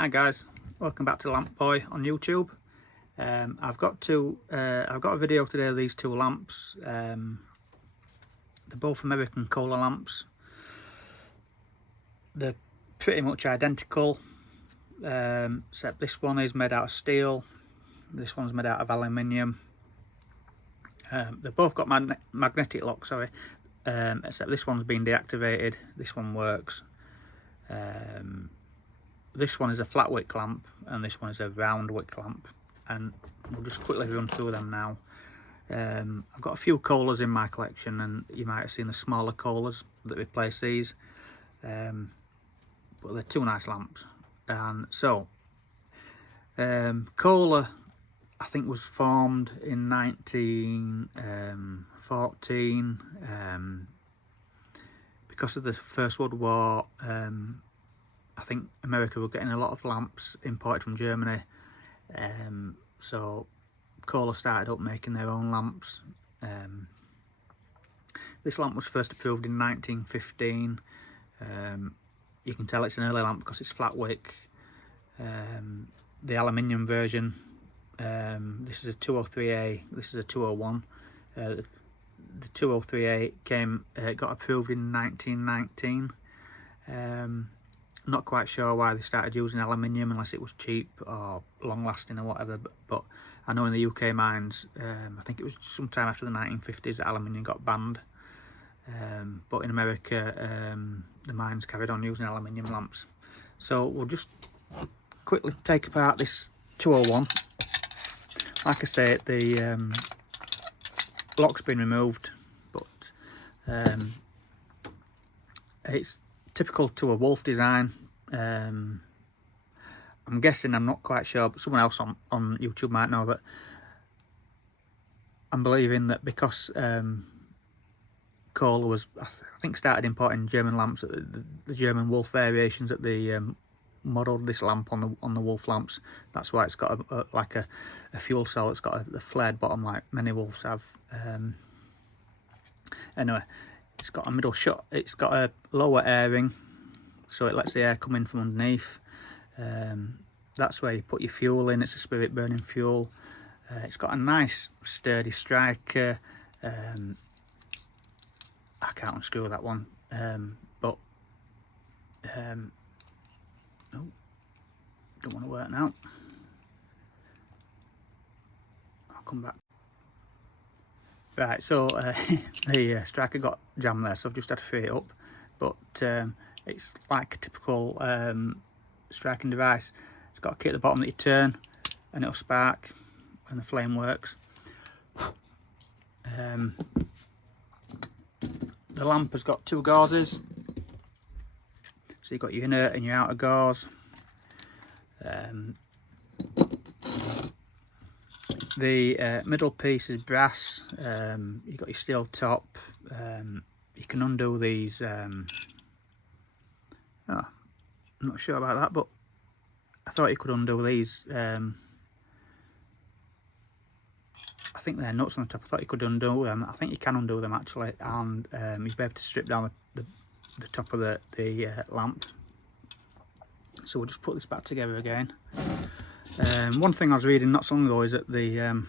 Hi guys, welcome back to Lamp Boy on YouTube. I've got a video today of these two lamps. They're both American Koehler lamps. They're pretty much identical, except this one is made out of steel, this one's made out of aluminium. They've both got magnetic lock, except this one's been deactivated. This one works. This one is a flat wick lamp and this one is a round wick lamp, and we'll just quickly run through them now. I've got a few Koehlers in my collection, and you might have seen the smaller Koehlers that replace these, but they're two nice lamps. And so Koehler, I think, was formed in 1914 because of the First World War. I think America were getting a lot of lamps imported from Germany, so Koehler started up making their own lamps. This lamp was first approved in 1915. You can tell it's an early lamp because it's flat wick. The aluminium version, this is a 203A, this is a 201. The 203A got approved in 1919. Not quite sure why they started using aluminium, unless it was cheap or long lasting or whatever, but I know in the UK mines, I think it was sometime after the 1950s that aluminium got banned, but in America the mines carried on using aluminium lamps. So we'll just quickly take apart this 201. Like I say, the lock's been removed, but it's typical to a Wolf design. I'm guessing, I'm not quite sure, but someone else on YouTube might know that. I'm believing that because Koehler was, I think, started importing German lamps, the German Wolf variations, that they modelled this lamp on the Wolf lamps. That's why it's got like a fuel cell. It's got a flared bottom like many Wolves have. Anyway, it's got a middle shot, it's got a lower airing, so it lets the air come in from underneath. That's where you put your fuel in. It's a spirit burning fuel. It's got a nice sturdy striker. I can't unscrew that one, but oh, don't want to work now. I'll come back. Right, so the striker got jammed there, so I've just had to free it up, but it's like a typical striking device. It's got a key at the bottom that you turn and it'll spark when the flame works. The lamp has got two gauzes, so you've got your inner and your outer gauze. The middle piece is brass. You've got your steel top. You can undo these. I'm not sure about that, but I thought you could undo these. I think they're nuts on the top. I thought you could undo them. I think you can undo them actually, and you'll be able to strip down the top of the lamp. So we'll just put this back together again. One thing I was reading not so long ago is that the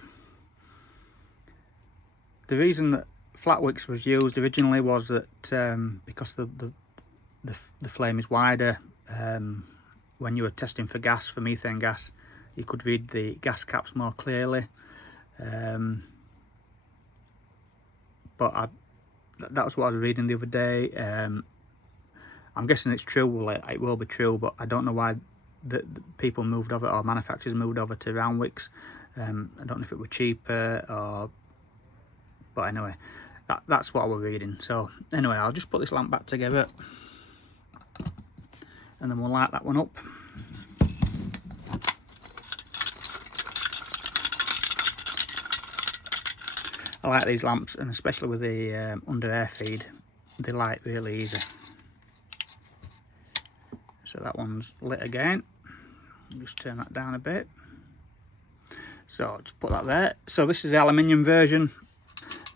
reason that flat wicks was used originally was that because the flame is wider, when you were testing for gas, for methane gas, you could read the gas caps more clearly. But that was what I was reading the other day. I'm guessing it's true. Well, it will be true, but I don't know why the people moved over, or manufacturers moved over to round wicks. I don't know if it were cheaper or, but anyway, that's what I was reading. So anyway, I'll just put this lamp back together and then we'll light that one up. I like these lamps, and especially with the under air feed, they light really easy. So that one's lit again. Just turn that down a bit. So just put that there. So this is the aluminium version.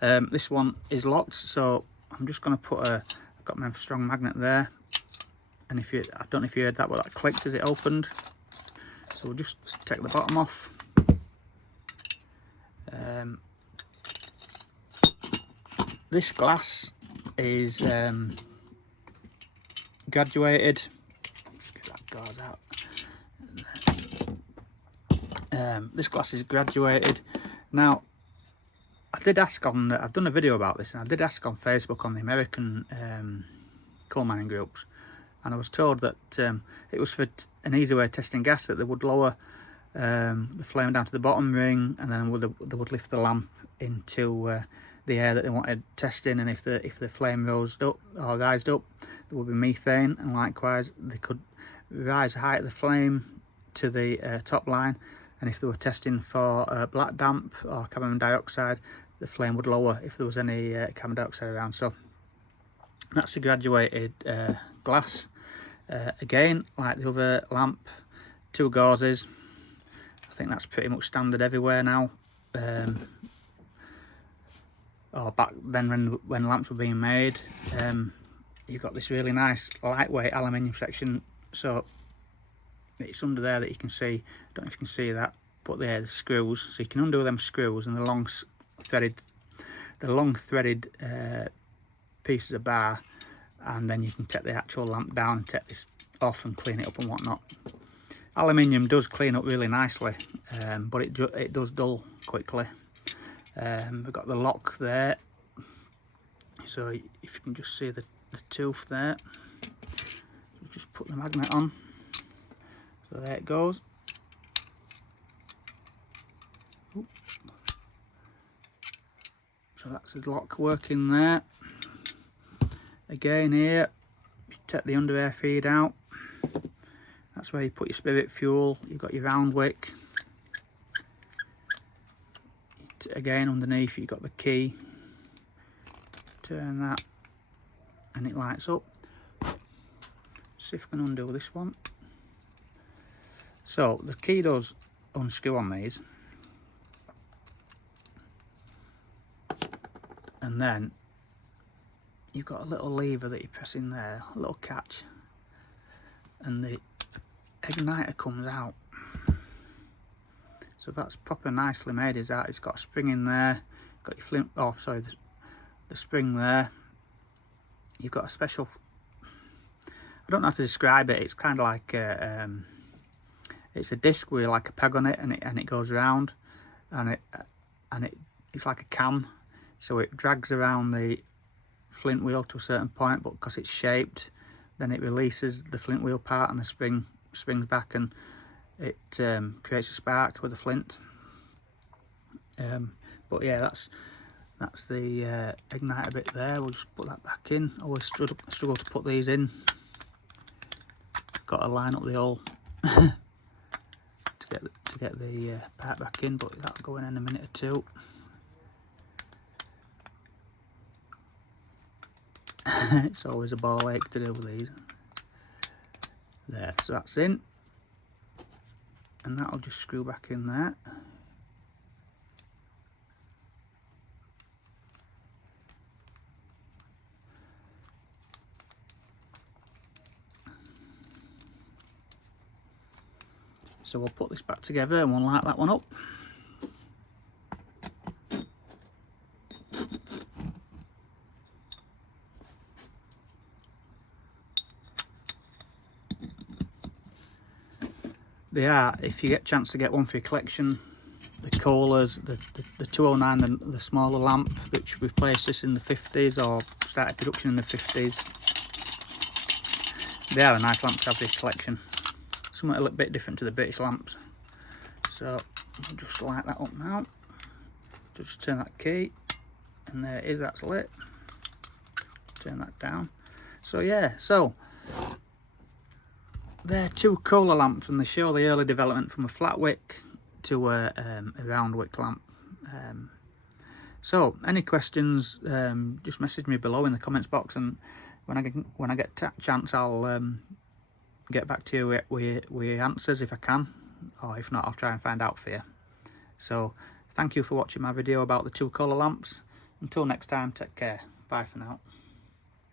This one is locked, so I'm just going to put I've got my strong magnet there, and I don't know if you heard that, but that clicked as it opened. So we'll just take the bottom off. This glass is graduated. Just get that guard out. This glass is graduated. Now, I did ask on, I've done a video about this, and I did ask on Facebook on the American coal mining groups, and I was told that it was for an easy way of testing gas, that they would lower the flame down to the bottom ring, and then they would lift the lamp into the air that they wanted testing, and if the flame rose up or rised up, there would be methane, and likewise they could rise the height of the flame to the top line, and if they were testing for black damp or carbon dioxide, the flame would lower if there was any carbon dioxide around. So that's a graduated glass. Again, like the other lamp, 2 gauzes. I think that's pretty much standard everywhere now. Or back then when lamps were being made. You've got this really nice lightweight aluminium section, so it's under there that you can see. I don't know if you can see that, but there, the screws, so you can undo them screws, and the long threaded pieces of bar, and then you can take the actual lamp down and take this off and clean it up and whatnot. Aluminium does clean up really nicely, but it does dull quickly. We've got the lock there, so if you can just see the tooth there, so just put the magnet on. So there it goes. Oop. So that's the lock working there. Again here, you take the under air feed out. That's where you put your spirit fuel. You've got your round wick. Again, underneath you've got the key. Turn that and it lights up. See if I can undo this one. So the key does unscrew on these, and then you've got a little lever that you press in there, a little catch, and the igniter comes out. So that's proper nicely made, is that? It's got a spring in there, got your flint, oh sorry, the spring there. You've got a special, I don't know how to describe it, it's kind of like it's a disc with like a peg on it, and it goes around, and it's like a cam, so it drags around the flint wheel to a certain point, but because it's shaped, then it releases the flint wheel part, and the spring springs back, and it creates a spark with the flint. But yeah, that's the igniter bit there. We'll just put that back in. Always struggle to put these in. Got to line up the hole to get the part back in, but that'll go in a minute or two. It's always a ball ache to do with these. There, so that's in, and that'll just screw back in there. So we'll put this back together and we'll light that one up. They are, if you get a chance to get one for your collection, the Koehlers, the 209, the smaller lamp, which replaced this in the 50s or started production in the 50s. They are a nice lamp to have for your collection. Something a little bit different to the British lamps. So I'll just light that up now. Just turn that key, and there it is, that's lit. Turn that down. So yeah, so they're 2 Koehler lamps, and they show the early development from a flat wick to a round wick lamp. So any questions, just message me below in the comments box, and when I get a chance, I'll get back to you with answers if I can, or if not, I'll try and find out for you. So thank you for watching my video about the 2 Koehler lamps. Until next time, take care. Bye for now.